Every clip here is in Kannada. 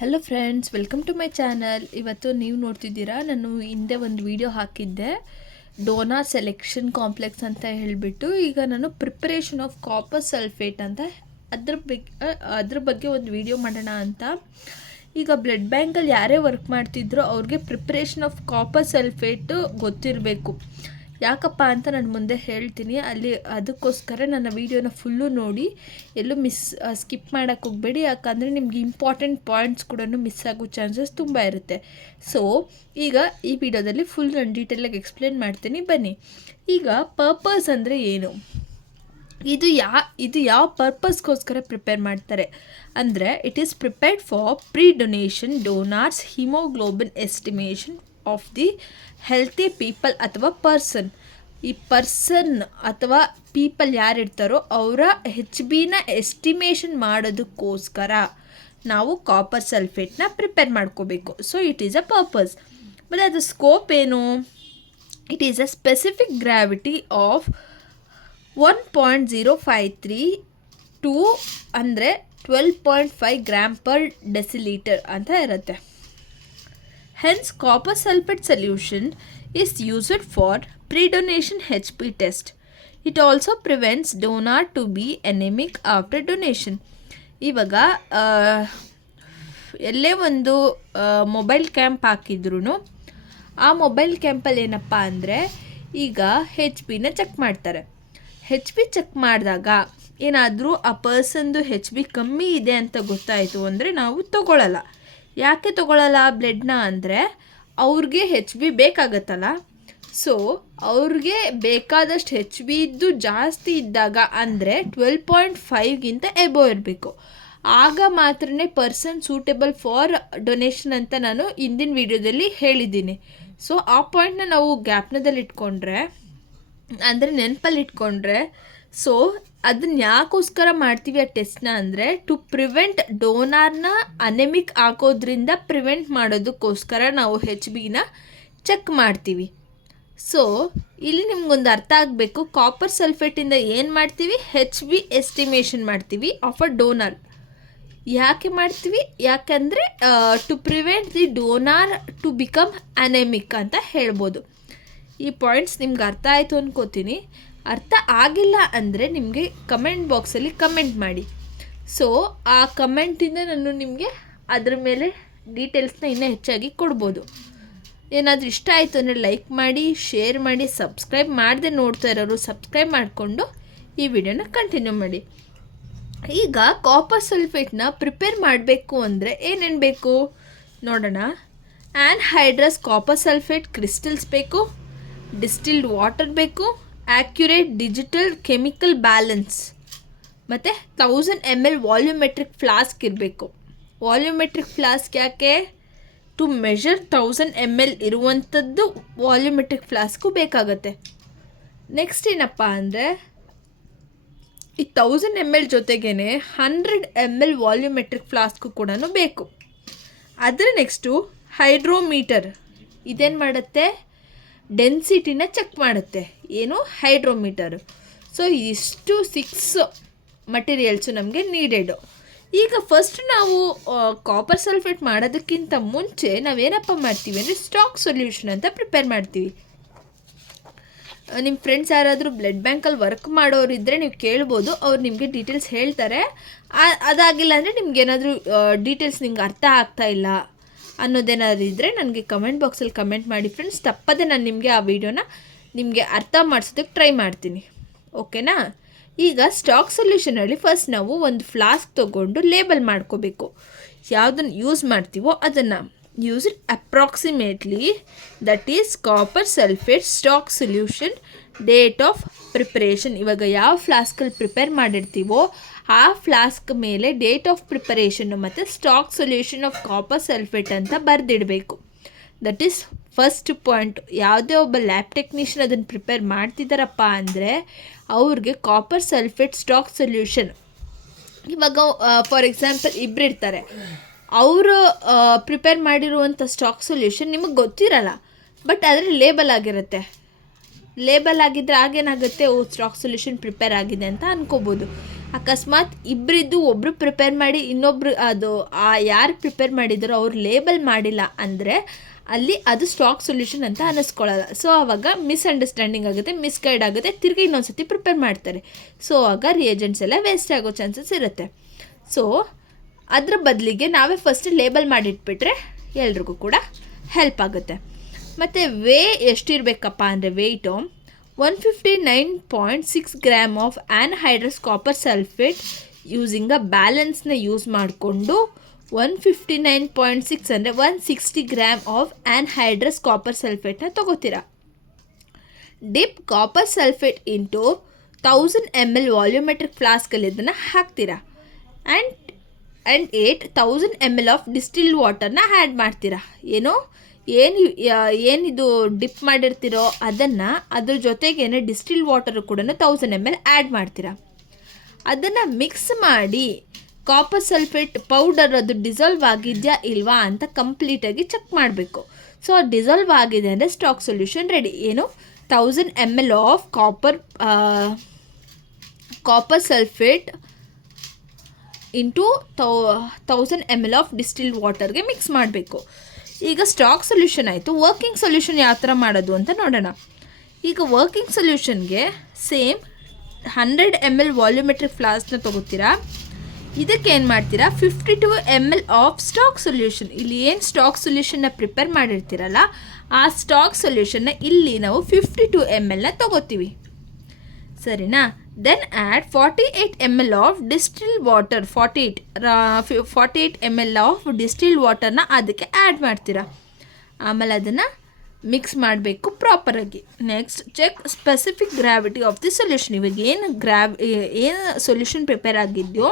Hello friends, welcome to my channel. ಇವತ್ತು ನೀವು ನೋಡ್ತಿದ್ದೀರಾ, ನಾನು ಹಿಂದೆ ಒಂದು ವಿಡಿಯೋ ಹಾಕಿದ್ದೆ ಡೋನಾರ್ ಸೆಲೆಕ್ಷನ್ ಕಾಂಪ್ಲೆಕ್ಸ್ ಅಂತ ಹೇಳಿಬಿಟ್ಟು. ಈಗ ನಾನು ಪ್ರಿಪರೇಷನ್ ಆಫ್ ಕಾಪರ್ ಸಲ್ಫೇಟ್ ಅಂತ ಅದ್ರ ಬಗ್ಗೆ ಒಂದು ವಿಡಿಯೋ ಮಾಡೋಣ ಅಂತ. ಈಗ ಬ್ಲಡ್ ಬ್ಯಾಂಕಲ್ಲಿ ಯಾರೇ ವರ್ಕ್ ಮಾಡ್ತಿದ್ರೋ ಅವ್ರಿಗೆ ಪ್ರಿಪ್ರೇಷನ್ ಆಫ್ ಕಾಪರ್ ಸಲ್ಫೇಟು ಗೊತ್ತಿರಬೇಕು. ಯಾಕಪ್ಪ ಅಂತ ನಾನು ಮುಂದೆ ಹೇಳ್ತೀನಿ. ಅದಕ್ಕೋಸ್ಕರ ನನ್ನ ವೀಡಿಯೋನ ಫುಲ್ಲು ನೋಡಿ, ಎಲ್ಲೂ ಸ್ಕಿಪ್ ಮಾಡೋಕ್ಕೆ ಹೋಗಬೇಡಿ. ಯಾಕಂದರೆ ನಿಮ್ಗೆ ಇಂಪಾರ್ಟೆಂಟ್ ಪಾಯಿಂಟ್ಸ್ ಕೂಡ ಮಿಸ್ ಆಗೋ ಚಾನ್ಸಸ್ ತುಂಬ ಇರುತ್ತೆ. ಸೊ ಈಗ ಈ ವಿಡಿಯೋದಲ್ಲಿ ಫುಲ್ ನಾನು ಡೀಟೇಲಾಗಿ ಎಕ್ಸ್ಪ್ಲೇನ್ ಮಾಡ್ತೀನಿ, ಬನ್ನಿ. ಈಗ ಪರ್ಪಸ್ ಅಂದರೆ ಏನು, ಇದು ಯಾವ ಪರ್ಪಸ್ಗೋಸ್ಕರ ಪ್ರಿಪೇರ್ ಮಾಡ್ತಾರೆ ಅಂದರೆ, it is prepared for pre donation donors haemoglobin estimation of the healthy people ಅಥವಾ ಪರ್ಸನ್. ಈ ಪರ್ಸನ್ ಅಥವಾ ಪೀಪಲ್ ಯಾರಿರ್ತಾರೋ ಅವರ Hbನ ಎಸ್ಟಿಮೇಷನ್ ಮಾಡೋದಕ್ಕೋಸ್ಕರ ನಾವು ಕಾಪರ್ ಸಲ್ಫೇಟ್ನ ಪ್ರಿಪೇರ್ ಮಾಡ್ಕೋಬೇಕು. So it is a purpose. ಮತ್ತು ಅದು ಸ್ಕೋಪ್ ಏನು, it is a specific gravity of 1.053 ಅಂದರೆ 12.5 ಗ್ರಾಮ್ ಪರ್ ಡೆಸಿಲೀಟರ್ ಅಂತ ಇರುತ್ತೆ. Hence, copper sulfate solution is used for pre-donation Hb test. It also prevents donor to be anemic after donation. ಇವಾಗ ಎಲ್ಲೇ ಒಂದು ಮೊಬೈಲ್ ಕ್ಯಾಂಪ್ ಹಾಕಿದ್ರು ಆ ಮೊಬೈಲ್ ಕ್ಯಾಂಪಲ್ಲಿ ಏನಪ್ಪ ಅಂದರೆ, ಈಗ Hbನ ಚೆಕ್ ಮಾಡ್ತಾರೆ. Hb ಚೆಕ್ ಮಾಡಿದಾಗ ಏನಾದರೂ ಆ ಪರ್ಸನ್ದು Hb ಕಮ್ಮಿ ಇದೆ ಅಂತ ಗೊತ್ತಾಯಿತು ಅಂದರೆ ನಾವು ತೊಗೊಳ್ಳಲ್ಲ. ಯಾಕೆ ತೊಗೊಳ್ಳಲ್ಲ ಬ್ಲಡ್ನ ಅಂದರೆ, ಅವ್ರಿಗೆ Hb ಬೇಕಾಗತ್ತಲ್ಲ. ಸೊ ಅವ್ರಿಗೆ ಬೇಕಾದಷ್ಟು Hb ಇದ್ದು ಜಾಸ್ತಿ ಇದ್ದಾಗ ಅಂದರೆ 12.5ಗಿಂತ ಎಬೋ ಇರಬೇಕು. ಆಗ ಮಾತ್ರನೇ ಪರ್ಸನ್ ಸೂಟೇಬಲ್ ಫಾರ್ ಡೊನೇಷನ್ ಅಂತ ನಾನು ಹಿಂದಿನ ವಿಡಿಯೋದಲ್ಲಿ ಹೇಳಿದ್ದೀನಿ. ಸೊ ಆ ಪಾಯಿಂಟ್ನ ನಾವು ಜ್ಞಾಪನದಲ್ಲಿ ಇಟ್ಕೊಂಡ್ರೆ, ಅಂದರೆ ನೆನಪಲ್ಲಿ ಇಟ್ಕೊಂಡ್ರೆ, ಸೊ ಅದನ್ನ ಯಾಕೋಸ್ಕರ ಮಾಡ್ತೀವಿ ಆ ಟೆಸ್ಟ್ನ ಅಂದರೆ, ಟು ಪ್ರಿವೆಂಟ್ ಡೋನಾರ್ನ ಅನೆಮಿಕ್ ಆಗೋದ್ರಿಂದ ಪ್ರಿವೆಂಟ್ ಮಾಡೋದಕ್ಕೋಸ್ಕರ ನಾವು Hbನ ಚೆಕ್ ಮಾಡ್ತೀವಿ. ಸೊ ಇಲ್ಲಿ ನಿಮ್ಗೊಂದು ಅರ್ಥ ಆಗಬೇಕು, ಕಾಪರ್ ಸಲ್ಫೇಟಿಂದ ಏನು ಮಾಡ್ತೀವಿ, Hb ಎಸ್ಟಿಮೇಷನ್ ಮಾಡ್ತೀವಿ ಆಫ್ ಅ ಡೋನಾರ್. ಯಾಕೆ ಮಾಡ್ತೀವಿ, ಯಾಕಂದರೆ to prevent the donor to become anaemic ಅಂತ ಹೇಳ್ಬೋದು. ಈ ಪಾಯಿಂಟ್ಸ್ ನಿಮ್ಗೆ ಅರ್ಥ ಆಯಿತು ಅನ್ಕೋತೀನಿ. ಅರ್ಥ ಆಗಿಲ್ಲ ಅಂದರೆ ನಿಮಗೆ ಕಮೆಂಟ್ ಬಾಕ್ಸಲ್ಲಿ ಕಮೆಂಟ್ ಮಾಡಿ. ಸೊ ಆ ಕಮೆಂಟಿಂದ ನಾನು ನಿಮಗೆ ಅದರ ಮೇಲೆ ಡೀಟೇಲ್ಸ್ನ ಇನ್ನೂ ಹೆಚ್ಚಾಗಿ ಕೊಡ್ಬೋದು. ಏನಾದರೂ ಇಷ್ಟ ಆಯಿತು ಅಂದರೆ ಲೈಕ್ ಮಾಡಿ, ಶೇರ್ ಮಾಡಿ, ಸಬ್ಸ್ಕ್ರೈಬ್ ಮಾಡದೆ ನೋಡ್ತಾ ಇರೋರು ಸಬ್ಸ್ಕ್ರೈಬ್ ಮಾಡಿಕೊಂಡು ಈ ವಿಡಿಯೋನ ಕಂಟಿನ್ಯೂ ಮಾಡಿ. ಈಗ ಕಾಪರ್ ಸಲ್ಫೇಟ್ನ ಪ್ರಿಪೇರ್ ಮಾಡಬೇಕು ಅಂದರೆ ಏನೇನು ಬೇಕು ನೋಡೋಣ. ಆ್ಯನ್ಹೈಡ್ರಸ್ ಕಾಪರ್ ಸಲ್ಫೇಟ್ ಕ್ರಿಸ್ಟಲ್ಸ್ ಬೇಕು, ಡಿಸ್ಟಿಲ್ಡ್ ವಾಟರ್ ಬೇಕು, ಆ್ಯಕ್ಯುರೇಟ್ ಡಿಜಿಟಲ್ ಕೆಮಿಕಲ್ ಬ್ಯಾಲೆನ್ಸ್, ಮತ್ತು 1000 ml ವಾಲ್ಯೂಮೆಟ್ರಿಕ್ ಫ್ಲಾಸ್ಕ್ ಇರಬೇಕು. ವಾಲ್ಯೂಮೆಟ್ರಿಕ್ ಫ್ಲಾಸ್ಕ್ ಯಾಕೆ, ಟು ಮೆಷರ್ 1000 ml ಇರುವಂಥದ್ದು ವಾಲ್ಯೂಮೆಟ್ರಿಕ್ ಫ್ಲಾಸ್ಕು ಬೇಕಾಗತ್ತೆ. ನೆಕ್ಸ್ಟ್ ಏನಪ್ಪ ಅಂದರೆ, ಈ 1000 ml ಜೊತೆಗೇ 100 ml ವಾಲ್ಯೂಮೆಟ್ರಿಕ್ ಫ್ಲಾಸ್ಕು ಕೂಡ ಬೇಕು. ಅದರ ನೆಕ್ಸ್ಟು ಹೈಡ್ರೋಮೀಟರ್. ಇದೇನು ಮಾಡುತ್ತೆ, ಡೆನ್ಸಿಟಿನ ಚೆಕ್ ಮಾಡುತ್ತೆ. ಏನು, ಹೈಡ್ರೋಮೀಟರ್. ಸೊ ಇಷ್ಟು 6 ಮಟೀರಿಯಲ್ಸು ನಮಗೆ ನೀಡೆಡು. ಈಗ ಫಸ್ಟ್ ನಾವು ಕಾಪರ್ ಸಲ್ಫೇಟ್ ಮಾಡೋದಕ್ಕಿಂತ ಮುಂಚೆ ನಾವೇನಪ್ಪ ಮಾಡ್ತೀವಿ ಅಂದರೆ, ಸ್ಟಾಕ್ ಸೊಲ್ಯೂಷನ್ ಅಂತ ಪ್ರಿಪೇರ್ ಮಾಡ್ತೀವಿ. ನಿಮ್ಮ ಫ್ರೆಂಡ್ಸ್ ಯಾರಾದರೂ ಬ್ಲಡ್ ಬ್ಯಾಂಕಲ್ಲಿ ವರ್ಕ್ ಮಾಡೋರಿದ್ದರೆ ನೀವು ಕೇಳ್ಬೋದು, ಅವ್ರು ನಿಮಗೆ ಡೀಟೇಲ್ಸ್ ಹೇಳ್ತಾರೆ. ಅದಾಗಿಲ್ಲ ಅಂದರೆ ನಿಮ್ಗೇನಾದರೂ ಡೀಟೇಲ್ಸ್ ನಿಮ್ಗೆ ಅರ್ಥ ಆಗ್ತಾ ಇಲ್ಲ ಅನ್ನೋದೇನಾದ್ರು ಇದ್ದರೆ ನನಗೆ ಕಮೆಂಟ್ ಬಾಕ್ಸಲ್ಲಿ ಕಮೆಂಟ್ ಮಾಡಿ ಫ್ರೆಂಡ್ಸ್. ತಪ್ಪದೆ ನಾನು ನಿಮಗೆ ಆ ವಿಡಿಯೋನ ನಿಮಗೆ ಅರ್ಥ ಮಾಡಿಸೋದಕ್ಕೆ ಟ್ರೈ ಮಾಡ್ತೀನಿ, ಓಕೆನಾ. ಈಗ ಸ್ಟಾಕ್ ಸೊಲ್ಯೂಷನಲ್ಲಿ ಫಸ್ಟ್ ನಾವು ಒಂದು ಫ್ಲಾಸ್ಕ್ ತೊಗೊಂಡು ಲೇಬಲ್ ಮಾಡ್ಕೋಬೇಕು. ಯಾವುದನ್ನು ಯೂಸ್ ಮಾಡ್ತೀವೋ ಅದನ್ನು use approximately, that is copper sulphate stock solution date of preparation. ಇವಾಗ ಯಾವ ಫ್ಲಾಸ್ಕಲ್ಲಿ ಪ್ರಿಪೇರ್ ಮಾಡಿರ್ತೀವೋ ಆ ಫ್ಲಾಸ್ಕ್ ಮೇಲೆ ಡೇಟ್ ಆಫ್ ಪ್ರಿಪರೇಷನ್ನು ಮತ್ತು stock solution of copper sulphate ಅಂತ ಬರೆದಿಡಬೇಕು. That is first point. ಯಾವುದೇ ಒಬ್ಬ ಲ್ಯಾಬ್ ಟೆಕ್ನಿಷಿಯನ್ ಅದನ್ನು ಪ್ರಿಪೇರ್ ಮಾಡ್ತಿದ್ದಾರಪ್ಪ ಅಂದರೆ ಅವ್ರಿಗೆ ಕಾಪರ್ ಸಲ್ಫೇಟ್ ಸ್ಟಾಕ್ ಸೊಲ್ಯೂಷನ್, ಇವಾಗ ಫಾರ್ ಎಕ್ಸಾಂಪಲ್ ಇಬ್ಬರಿರ್ತಾರೆ, ಅವರು ಪ್ರಿಪೇರ್ ಮಾಡಿರುವಂಥ ಸ್ಟಾಕ್ ಸೊಲ್ಯೂಷನ್ ನಿಮಗೆ ಗೊತ್ತಿರಲ್ಲ, ಬಟ್ ಆದರೆ ಲೇಬಲ್ ಆಗಿರುತ್ತೆ. ಲೇಬಲ್ ಆಗಿದ್ದರೆ ಆಗೇನಾಗುತ್ತೆ, ಸ್ಟಾಕ್ ಸೊಲ್ಯೂಷನ್ ಪ್ರಿಪೇರ್ ಆಗಿದೆ ಅಂತ ಅನ್ಕೋಬೋದು. ಅಕಸ್ಮಾತ್ ಇಬ್ಬರಿದ್ದು ಒಬ್ಬರು ಪ್ರಿಪೇರ್ ಮಾಡಿ ಇನ್ನೊಬ್ರು ಅದು ಯಾರು ಪ್ರಿಪೇರ್ ಮಾಡಿದಾರೋ ಅವ್ರು ಲೇಬಲ್ ಮಾಡಿಲ್ಲ ಅಂದರೆ ಅಲ್ಲಿ ಅದು ಸ್ಟಾಕ್ ಸೊಲ್ಯೂಷನ್ ಅಂತ ಅನ್ನಿಸ್ಕೊಳ್ಳಲ್ಲ. ಸೊ ಆವಾಗ ಮಿಸ್ಅಂಡರ್ಸ್ಟ್ಯಾಂಡಿಂಗ್ ಆಗುತ್ತೆ, ಮಿಸ್ಗೈಡ್ ಆಗುತ್ತೆ, ತಿರ್ಗಿ ಇನ್ನೊಂದು ಸತಿ ಪ್ರಿಪೇರ್ ಮಾಡ್ತಾರೆ. ಸೊ ಆಗ ರಿಯೇಜೆಂಟ್ಸ್ ಎಲ್ಲ ವೇಸ್ಟ್ ಆಗೋ ಚಾನ್ಸಸ್ ಇರುತ್ತೆ. ಸೊ ಅದ್ರ ಬದಲಿಗೆ ನಾವೇ ಫಸ್ಟ್ ಲೇಬಲ್ ಮಾಡಿಟ್ಬಿಟ್ರೆ ಎಲ್ರಿಗೂ ಕೂಡ ಹೆಲ್ಪ್ ಆಗುತ್ತೆ. ಮತ್ತು ಎಷ್ಟಿರಬೇಕಪ್ಪ ಅಂದರೆ weight 159.6 gram of anhydrous copper sulphate using ಬ್ಯಾಲೆನ್ಸ್ನ ಯೂಸ್ ಮಾಡಿಕೊಂಡು 159.6 ಅಂದರೆ 160 ಗ್ರಾಮ್ ಆಫ್ ಆನ್ಹೈಡ್ರಸ್ ಕಾಪರ್ ಸಲ್ಫೇಟ್ನ ತೊಗೋತೀರಾ. Dip copper sulphate into 1000 ml volumetric ಫ್ಲಾಸ್ಕಲ್ಲಿ ಇದನ್ನು ಹಾಕ್ತೀರಾ. ಆ್ಯಂಡ್ 8000 ml ಆಫ್ ಡಿಸ್ಟಿಲ್ಡ್ ವಾಟರ್ನ ಆ್ಯಡ್ ಮಾಡ್ತೀರಾ. ಏನಿದು ಡಿಪ್ ಮಾಡಿರ್ತೀರೋ ಅದನ್ನು ಅದ್ರ ಜೊತೆಗೇನೆ ಡಿಸ್ಟಿಲ್ಡ್ ವಾಟರು ಕೂಡ 1000 ml ಆ್ಯಡ್ ಮಾಡ್ತೀರಾ. ಅದನ್ನು ಮಿಕ್ಸ್ ಮಾಡಿ ಕಾಪರ್ ಸಲ್ಫೇಟ್ ಪೌಡರ್ ಅದು ಡಿಸಾಲ್ವ್ ಆಗಿದೆಯಾ ಇಲ್ವಾ ಅಂತ ಕಂಪ್ಲೀಟಾಗಿ ಚೆಕ್ ಮಾಡಬೇಕು. ಸೊ ಡಿಸಾಲ್ವ್ ಆಗಿದೆ ಅಂದರೆ stock solution ready. 1000 ml of copper sulphate into 1000 ml of distilled ವಾಟರ್ಗೆ ಮಿಕ್ಸ್ ಮಾಡಬೇಕು. ಈಗ ಸ್ಟಾಕ್ ಸೊಲ್ಯೂಷನ್ ಆಯಿತು. ವರ್ಕಿಂಗ್ ಸೊಲ್ಯೂಷನ್ ಯಾವ ಥರ ಮಾಡೋದು ಅಂತ ನೋಡೋಣ. ಈಗ ವರ್ಕಿಂಗ್ ಸೊಲ್ಯೂಷನ್ಗೆ ಸೇಮ್ 100 ml ವಾಲ್ಯೂಮೆಟ್ರಿಕ್ ಫ್ಲಾಸ್ಕ್ನ ತೊಗೋತೀರಾ. ಇದಕ್ಕೆ ಏನು ಮಾಡ್ತೀರಾ, 52 ml ಆಫ್ ಸ್ಟಾಕ್ ಸೊಲ್ಯೂಷನ್, ಇಲ್ಲಿ ಏನು ಸ್ಟಾಕ್ ಸೊಲ್ಯೂಷನ್ನ ಪ್ರಿಪೇರ್ ಮಾಡಿರ್ತೀರಲ್ಲ ಆ ಸ್ಟಾಕ್ ಸೊಲ್ಯೂಷನ್ನ ಇಲ್ಲಿ ನಾವು 52 mlನ ತೊಗೋತೀವಿ, ಸರಿನಾ. Then add 48 ml of distilled water, 48 ml of distilled ವಾಟರ್ನ ಅದಕ್ಕೆ ಆ್ಯಡ್ ಮಾಡ್ತೀರಾ. ಆಮೇಲೆ ಅದನ್ನು ಮಿಕ್ಸ್ ಮಾಡಬೇಕು ಪ್ರಾಪರಾಗಿ. Next check specific gravity of the solution. ಇವಾಗ ಏನು ಸೊಲ್ಯೂಷನ್ ಪ್ರಿಪೇರ್ ಆಗಿದೆಯೋ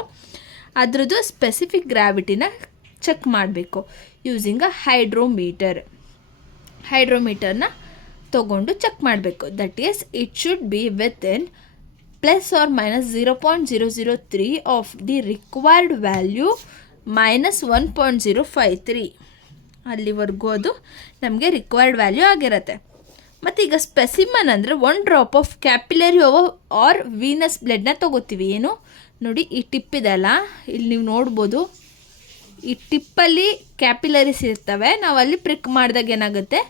ಅದರದ್ದು ಸ್ಪೆಸಿಫಿಕ್ ಗ್ರಾವಿಟಿನ ಚೆಕ್ ಮಾಡಬೇಕು ಯೂಸಿಂಗ್ ಅ ಹೈಡ್ರೋಮೀಟರ್ನ ತೊಗೊಂಡು ಚೆಕ್ ಮಾಡಬೇಕು. That is it should be within +or -0.003 of the required value -1.053. ಅಲ್ಲಿವರೆಗೂ ಅದು ನಮಗೆ ರಿಕ್ವೈರ್ಡ್ ವ್ಯಾಲ್ಯೂ ಆಗಿರುತ್ತೆ. ಮತ್ತು ಈಗ ಸ್ಪೆಸಿಮನ್ ಅಂದರೆ 1 drop of capillary or venous ಬ್ಲಡ್ನ ತೊಗೋತೀವಿ. ನೋಡಿ ಈ ಟಿಪ್ ಇದೆಲ್ಲ ಇಲ್ಲಿ ನೀವು ನೋಡ್ಬೋದು, ಈ ಟಿಪ್ಪಲ್ಲಿ ಕ್ಯಾಪಿಲರೀಸ್ ಇರ್ತವೆ. ನಾವು ಅಲ್ಲಿ ಪ್ರಿಕ್ ಮಾಡಿದಾಗ ಏನಾಗುತ್ತೆ,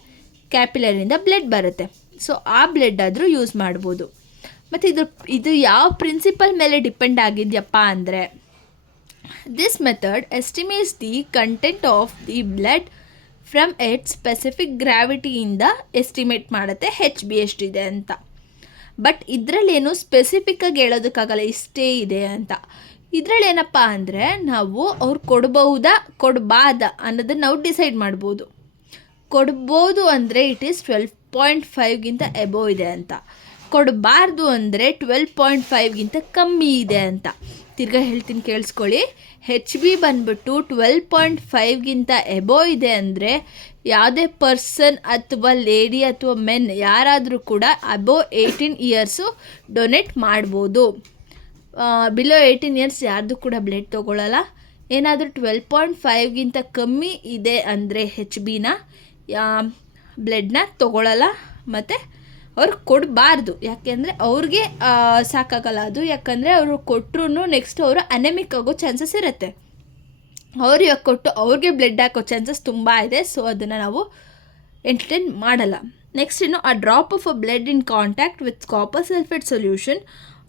ಕ್ಯಾಪಿಲರಿಯಿಂದ ಬ್ಲಡ್ ಬರುತ್ತೆ. ಸೊ ಆ ಬ್ಲಡ್ ಆದರೂ ಯೂಸ್ ಮಾಡ್ಬೋದು. ಮತ್ತು ಇದು ಯಾವ ಪ್ರಿನ್ಸಿಪಲ್ ಮೇಲೆ ಡಿಪೆಂಡ್ ಆಗಿದೆಯಪ್ಪ ಅಂದರೆ, this method estimates the content of the blood from it specific ಗ್ರಾವಿಟಿಯಿಂದ ಎಸ್ಟಿಮೇಟ್ ಮಾಡುತ್ತೆ HB ಎಷ್ಟಿದೆ ಅಂತ. ಬಟ್ ಇದರಲ್ಲೇನು ಸ್ಪೆಸಿಫಿಕ್ಕಾಗಿ ಹೇಳೋದಕ್ಕಾಗಲ್ಲ ಇಷ್ಟೇ ಇದೆ ಅಂತ. ಇದರಲ್ಲಿ ಏನಪ್ಪ ಅಂದರೆ ನಾವು ಅವ್ರು ಕೊಡಬಾರ್ದ ಅನ್ನೋದನ್ನು ನಾವು ಡಿಸೈಡ್ ಮಾಡ್ಬೋದು. ಕೊಡ್ಬೋದು ಅಂದರೆ ಇಟ್ ಈಸ್ 12.5ಗಿಂತ ಎಬೋವ್ ಇದೆ ಅಂತ, ಕೊಡಬಾರ್ದು ಅಂದರೆ 12.5ಗಿಂತ ಕಮ್ಮಿ ಇದೆ ಅಂತ. ತಿರ್ಗಾ ಹೇಳ್ತೀನಿ ಕೇಳಿಸ್ಕೊಳ್ಳಿ. HB ಬಂದ್ಬಿಟ್ಟು 12.5ಗಿಂತ ಎಬೋವ್ ಇದೆ ಅಂದರೆ ಯಾವುದೇ ಪರ್ಸನ್ ಅಥವಾ ಲೇಡಿ ಅಥವಾ ಮೆನ್ ಯಾರಾದರೂ ಕೂಡ ಅಬೋವ್ 18 ಇಯರ್ಸು ಡೊನೇಟ್ ಮಾಡ್ಬೋದು. ಬಿಲೋ 18 ಇಯರ್ಸ್ ಯಾರ್ದು ಕೂಡ ಬ್ಲಡ್ ತೊಗೊಳ್ಳಲ್ಲ. ಏನಾದರೂ 12.5ಗಿಂತ ಕಮ್ಮಿ ಇದೆ ಅಂದರೆ HBನ ಬ್ಲಡ್ನ ತೊಗೊಳ್ಳಲ್ಲ ಮತ್ತು ಅವ್ರು ಕೊಡಬಾರ್ದು. ಯಾಕೆಂದರೆ ಅವ್ರಿಗೆ ಸಾಕಾಗಲ್ಲ ಅದು. ಯಾಕಂದರೆ ಅವರು ಕೊಟ್ಟರು ನೆಕ್ಸ್ಟ್ ಅವರು ಅನೆಮಿಕ್ ಆಗೋ ಚಾನ್ಸಸ್ ಇರುತ್ತೆ. ಅವ್ರಿಗೆ ಕೊಟ್ಟು ಅವ್ರಿಗೆ ಬ್ಲಡ್ ಹಾಕೋ ಚಾನ್ಸಸ್ ತುಂಬ ಇದೆ. ಸೊ ಅದನ್ನು ನಾವು ಎಂಟರ್ಟೈನ್ ಮಾಡಲ್ಲ. Next a drop of a blood in contact with copper sulphate solution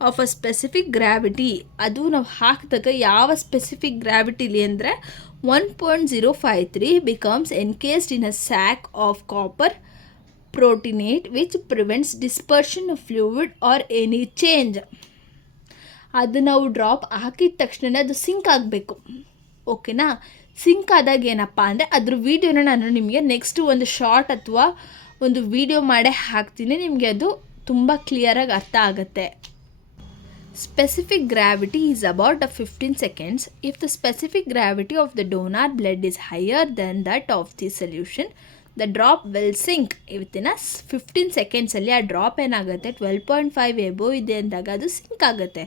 of a specific gravity, ಅದು ನಾವು ಹಾಕಿದಾಗ ಯಾವ ಸ್ಪೆಸಿಫಿಕ್ ಗ್ರಾವಿಟಿಲಿ ಅಂದರೆ 1.053 becomes encased in a sac of copper proteinate which prevents dispersion of fluid or any change. ಅದು ನಾವು ಡ್ರಾಪ್ ಹಾಕಿದ ತಕ್ಷಣ ಅದು ಸಿಂಕ್ ಆಗಬೇಕು. ಓಕೆನಾ. ಸಿಂಕ್ ಆದಾಗ ಏನಪ್ಪ ಅಂದರೆ ಅದ್ರ ವೀಡಿಯೋನ ನಾನು ನಿಮಗೆ ನೆಕ್ಸ್ಟ್ ಒಂದು ಶಾರ್ಟ್ ಅಥವಾ ಒಂದು ವೀಡಿಯೋ ಮಾಡೇ ಹಾಕ್ತೀನಿ. ನಿಮಗೆ ಅದು ತುಂಬ ಕ್ಲಿಯರಾಗಿ ಅರ್ಥ ಆಗುತ್ತೆ. Specific gravity is about 15 seconds. If the specific gravity of the donor blood is higher than that of the solution, the drop will sink. ಇವತ್ತಿನ 15 ಸೆಕೆಂಡ್ಸಲ್ಲಿ ಆ ಡ್ರಾಪ್ ಏನಾಗುತ್ತೆ 12.5 ಎಬೋ ಇದೆ ಅಂದಾಗ ಅದು ಸಿಂಕ್ ಆಗುತ್ತೆ.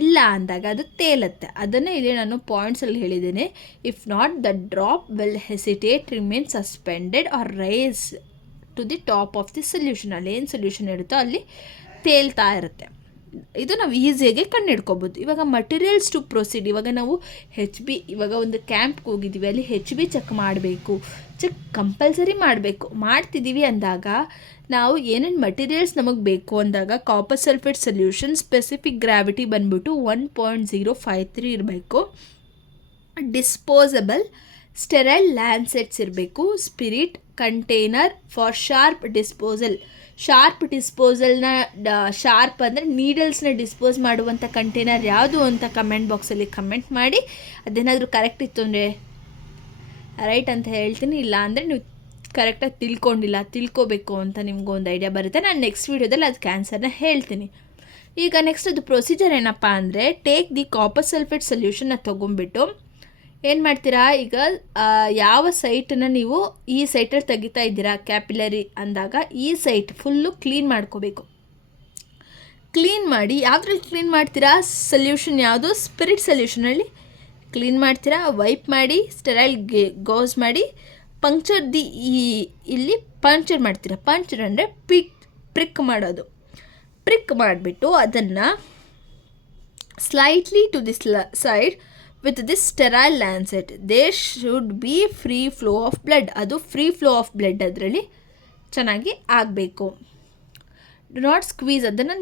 ಇಲ್ಲ ಅಂದಾಗ ಅದು ತೇಲುತ್ತೆ. ಅದನ್ನೇ ಇಲ್ಲಿ ನಾನು ಪಾಯಿಂಟ್ಸಲ್ಲಿ ಹೇಳಿದ್ದೀನಿ. If not the drop will hesitate, remain suspended or rise to the top of the solution. ಅಲ್ಲಿ ಏನು ಸೊಲ್ಯೂಷನ್ ಇರುತ್ತೋ ಅಲ್ಲಿ ತೇಲ್ತಾ ಇರುತ್ತೆ. ಇದು ನಾವು ಈಸಿಯಾಗಿ ಕಂಡುಹಿಡ್ಕೋಬೋದು. ಇವಾಗ ಮಟೀರಿಯಲ್ಸ್ ಟು ಪ್ರೊಸೀಡ್. ಇವಾಗ ನಾವು ಇವಾಗ ಒಂದು ಕ್ಯಾಂಪ್ಗೆ ಹೋಗಿದ್ದೀವಿ, ಅಲ್ಲಿ HB ಚೆಕ್ ಮಾಡಬೇಕು, ಚೆಕ್ ಕಂಪಲ್ಸರಿ ಮಾಡ್ತಿದ್ದೀವಿ ಅಂದಾಗ ನಾವು ಏನೇನು ಮಟೀರಿಯಲ್ಸ್ ನಮಗೆ ಬೇಕು ಅಂದಾಗ copper sulphate solution specific gravity ಬಂದ್ಬಿಟ್ಟು 1.053 ಇರಬೇಕು. ಡಿಸ್ಪೋಸಬಲ್ ಸ್ಟೆರೈಲ್ ಲ್ಯಾನ್ಸೆಟ್ಸ್ ಇರಬೇಕು. Spirit container for sharp disposal. Sharp ಅಂದರೆ ನೀಡಲ್ಸ್ನ ಡಿಸ್ಪೋಸ್ ಮಾಡುವಂಥ ಕಂಟೈನರ್ ಯಾವುದು ಅಂತ ಕಮೆಂಟ್ ಬಾಕ್ಸಲ್ಲಿ ಕಮೆಂಟ್ ಮಾಡಿ. ಅದೇನಾದರೂ ಕರೆಕ್ಟ್ ಇತ್ತು ಅಂದರೆ ರೈಟ್ ಅಂತ ಹೇಳ್ತೀನಿ, ಇಲ್ಲ ಅಂದರೆ ನೀವು ಕರೆಕ್ಟಾಗಿ ತಿಳ್ಕೋಬೇಕು ಅಂತ ನಿಮಗೂ ಒಂದು ಐಡಿಯಾ ಬರುತ್ತೆ. ನಾನು ನೆಕ್ಸ್ಟ್ ವೀಡಿಯೋದಲ್ಲಿ ಅದಕ್ಕೆ ಆನ್ಸರ್ನ ಹೇಳ್ತೀನಿ. ಈಗ ನೆಕ್ಸ್ಟ್ ಅದು ಪ್ರೊಸೀಜರ್ ಏನಪ್ಪ ಅಂದರೆ, ಟೇಕ್ ದಿ ಕಾಪರ್ ಸಲ್ಫೇಟ್ ಸೊಲ್ಯೂಷನ್ನ ತೊಗೊಂಬಿಟ್ಟು ಏನು ಮಾಡ್ತೀರಾ, ಈಗ ಯಾವ ಸೈಟನ್ನು ನೀವು ಈ ಸೈಟಲ್ಲಿ ತೆಗಿತಾ ಇದ್ದೀರಾ ಕ್ಯಾಪಿಲರಿ ಅಂದಾಗ ಈ ಸೈಟ್ ಫುಲ್ಲು ಕ್ಲೀನ್ ಮಾಡ್ಕೋಬೇಕು. ಕ್ಲೀನ್ ಮಾಡಿ ಯಾವುದ್ರಲ್ಲಿ ಕ್ಲೀನ್ ಮಾಡ್ತೀರಾ, ಸೊಲ್ಯೂಷನ್ ಯಾವುದು, ಸ್ಪಿರಿಟ್ ಸೊಲ್ಯೂಷನಲ್ಲಿ ಕ್ಲೀನ್ ಮಾಡ್ತೀರಾ. ವೈಪ್ ಮಾಡಿ, ಸ್ಟೆರೈಲ್ ಗೌಸ್ ಮಾಡಿ, ಪಂಕ್ಚರ್ ಇಲ್ಲಿ ಪಂಕ್ಚರ್ ಮಾಡ್ತೀರಾ. ಪಂಕ್ಚರ್ ಅಂದರೆ ಪ್ರಿಕ್ ಮಾಡೋದು. ಪ್ರಿಕ್ ಮಾಡಿಬಿಟ್ಟು ಅದನ್ನು slightly to this side with this sterile lancet. There should be free flow of blood. ಅದು ಫ್ರೀ ಫ್ಲೋ ಆಫ್ ಬ್ಲಡ್ ಅದರಲ್ಲಿ ಚೆನ್ನಾಗಿ ಆಗಬೇಕು. Do not squeeze. ಅದನ್ನು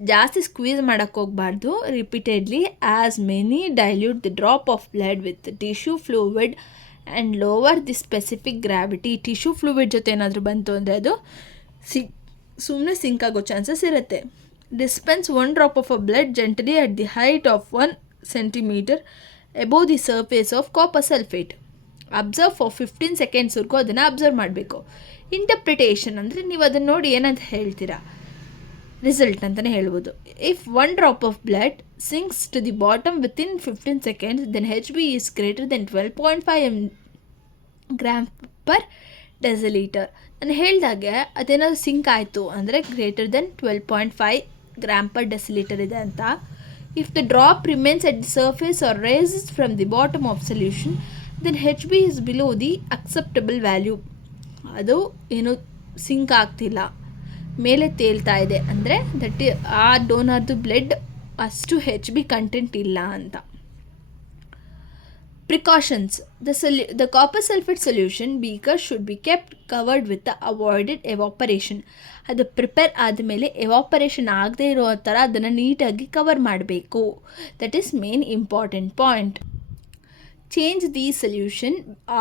ಜಾಸ್ತಿ ಸ್ಕ್ವೀಸ್ ಮಾಡೋಕ್ಕೆ ಹೋಗಬಾರ್ದು. Repeatedly as many dilute the drop of blood with tissue fluid and lower the specific gravity. Tissue fluid ಜೊತೆ ಏನಾದರೂ ಬಂತು ಅಂದರೆ ಅದು ಸುಮ್ಮನೆ ಸಿಂಕ್ ಆಗೋ ಚಾನ್ಸಸ್ ಇರುತ್ತೆ. Dispense 1 drop of a blood gently at the height of 1 centimeter above the surface of copper sulfate. Observe for 15 ಸೆಕೆಂಡ್ಸ್ವರೆಗೂ ಅದನ್ನು ಅಬ್ಸರ್ವ್ ಮಾಡಬೇಕು. ಇಂಟರ್ಪ್ರಿಟೇಷನ್ ಅಂದರೆ ನೀವು ಅದನ್ನು ನೋಡಿ ಏನಂತ ಹೇಳ್ತೀರಾ, ರಿಸಲ್ಟ್ ಅಂತಲೇ ಹೇಳ್ಬೋದು. If 1 drop of blood sinks to the bottom within 15 seconds, then HB is greater than 12.5 gram per decilitre. ನಾನು ಹೇಳಿದಾಗೆ ಅದೇನಾದರೂ ಸಿಂಕ್ ಆಯಿತು ಅಂದರೆ greater than 12.5 gram per decilitre ಇದೆ ಅಂತ. If the drop remains at the surface or rises from the bottom of solution, then HB is below the acceptable value. ಅದು ಏನು ಸಿಂಕ್ ಆಗ್ತಿಲ್ಲ, ಮೇಲೆ ತೇಲ್ತಾ ಇದೆ ಅಂದರೆ ಆ ಡೋನರ್ದು ಬ್ಲಡ್ ಅಷ್ಟು HB ಕಂಟೆಂಟ್ ಇಲ್ಲ ಅಂತ. Precautions. The copper sulfate solution beaker should be kept covered with the avoided evaporation. ಅದು ಪ್ರಿಪೇರ್ ಆದಮೇಲೆ ಎವಾಪರೇಷನ್ ಆಗದೆ ಇರೋ ಥರ ಅದನ್ನು ನೀಟಾಗಿ ಕವರ್ ಮಾಡಬೇಕು. That is main important point. Change the solution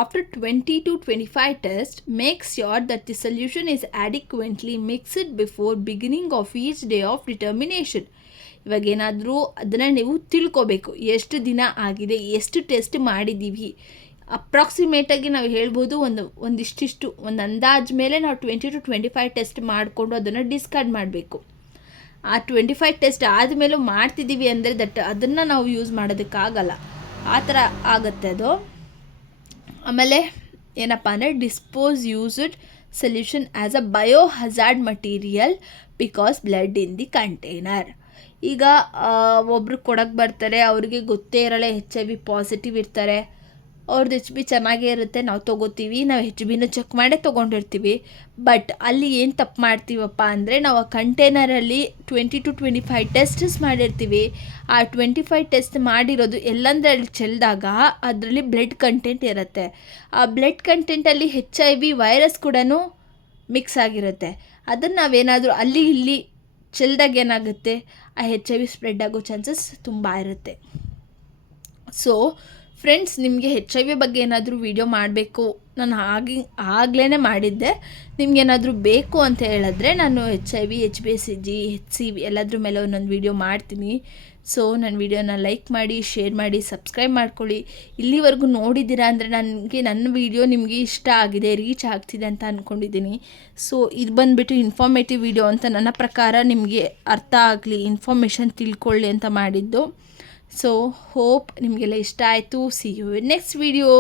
after 20 to 25 tests. Make sure that the solution is adequately mixed before beginning of each day of determination. ಇವಾಗೇನಾದರೂ ಅದನ್ನು ನೀವು ತಿಳ್ಕೋಬೇಕು, ಎಷ್ಟು ದಿನ ಆಗಿದೆ, ಎಷ್ಟು ಟೆಸ್ಟ್ ಮಾಡಿದ್ದೀವಿ. ಅಪ್ರಾಕ್ಸಿಮೇಟಾಗಿ ನಾವು ಹೇಳ್ಬೋದು ಒಂದಿಷ್ಟು ಅಂದಾಜು ಮೇಲೆ ನಾವು 20 to 25 ಟೆಸ್ಟ್ ಮಾಡಿಕೊಂಡು ಅದನ್ನು ಡಿಸ್ಕಾರ್ಡ್ ಮಾಡಬೇಕು. ಆ 25 ಟೆಸ್ಟ್ ಆದಮೇಲೂ ಮಾಡ್ತಿದ್ದೀವಿ ಅಂದರೆ ಅದನ್ನು ನಾವು ಯೂಸ್ ಮಾಡೋದಕ್ಕಾಗಲ್ಲ, ಆ ಥರ ಆಗುತ್ತೆ ಅದು. ಆಮೇಲೆ ಏನಪ್ಪ ಅಂದರೆ, dispose used solution as a bio hazard material because blood in the container. ಈಗ ಒಬ್ರು ಕೊಡೋಕ್ಕೆ ಬರ್ತಾರೆ, ಅವ್ರಿಗೆ ಗೊತ್ತೇ ಇರಲ್ಲ HIV ಪಾಸಿಟಿವ್ ಇರ್ತಾರೆ, ಅವ್ರದ್ದು HB ಚೆನ್ನಾಗೇ ಇರುತ್ತೆ, ನಾವು ತೊಗೋತೀವಿ, ನಾವು HBನೂ ಚೆಕ್ ಮಾಡೇ ತೊಗೊಂಡಿರ್ತೀವಿ. ಬಟ್ ಅಲ್ಲಿ ಏನು ತಪ್ಪು ಮಾಡ್ತೀವಪ್ಪ ಅಂದರೆ, ನಾವು ಆ ಕಂಟೈನರಲ್ಲಿ 20 to 25 ಟೆಸ್ಟ್ಸ್ ಮಾಡಿರ್ತೀವಿ. ಆ 25 ಟೆಸ್ಟ್ ಮಾಡಿರೋದು ಎಲ್ಲಂದ್ರೆ ಅಲ್ಲಿ ಚೆಲ್ಲಿದಾಗ ಅದರಲ್ಲಿ ಬ್ಲಡ್ ಕಂಟೆಂಟ್ ಇರುತ್ತೆ. ಆ ಬ್ಲಡ್ ಕಂಟೆಂಟಲ್ಲಿ HIV ವೈರಸ್ ಕೂಡ ಮಿಕ್ಸ್ ಆಗಿರುತ್ತೆ. ಅದನ್ನು ನಾವೇನಾದರೂ ಅಲ್ಲಿ ಇಲ್ಲಿ ಚೆಲ್ಲಿದಾಗ ಏನಾಗುತ್ತೆ, ಆ HIV ಸ್ಪ್ರೆಡ್ ಆಗೋ ಚಾನ್ಸಸ್ ತುಂಬ ಇರುತ್ತೆ. ಸೊ ಫ್ರೆಂಡ್ಸ್, ನಿಮಗೆ HIV ಬಗ್ಗೆ ಏನಾದರೂ ವಿಡಿಯೋ ಮಾಡಬೇಕು, ನಾನು ಆಗಲೇ ಮಾಡಿದ್ದೆ, ನಿಮಗೇನಾದರೂ ಬೇಕು ಅಂತ ಹೇಳಿದ್ರೆ ನಾನು HIV, HBsAg, HCV ಎಲ್ಲದ್ರ ಮೇಲೆ ಒಂದೊಂದು ವಿಡಿಯೋ ಮಾಡ್ತೀನಿ. ಸೊ ನನ್ನ ವಿಡಿಯೋನ ಲೈಕ್ ಮಾಡಿ, ಶೇರ್ ಮಾಡಿ, ಸಬ್ಸ್ಕ್ರೈಬ್ ಮಾಡ್ಕೊಳ್ಳಿ. ಇಲ್ಲಿವರೆಗೂ ನೋಡಿದ್ದೀರಾ ಅಂದರೆ ನನ್ನ ವಿಡಿಯೋ ನಿಮಗೆ ಇಷ್ಟ ಆಗಿದೆ, ರೀಚ್ ಆಗ್ತಿದೆ ಅಂತ ಅಂದ್ಕೊಂಡಿದ್ದೀನಿ. ಸೊ ಇದು ಬಂದುಬಿಟ್ಟು ಇನ್ಫಾರ್ಮೇಟಿವ್ ವಿಡಿಯೋ ಅಂತ ನನ್ನ ಪ್ರಕಾರ ನಿಮಗೆ ಅರ್ಥ ಆಗಲಿ, ಇನ್ಫಾರ್ಮೇಷನ್ ತಿಳ್ಕೊಳ್ಳಿ ಅಂತ ಮಾಡಿದ್ದು. ಸೊ ಹೋಪ್ ನಿಮಗೆಲ್ಲ ಇಷ್ಟ ಆಯಿತು. See you in next video.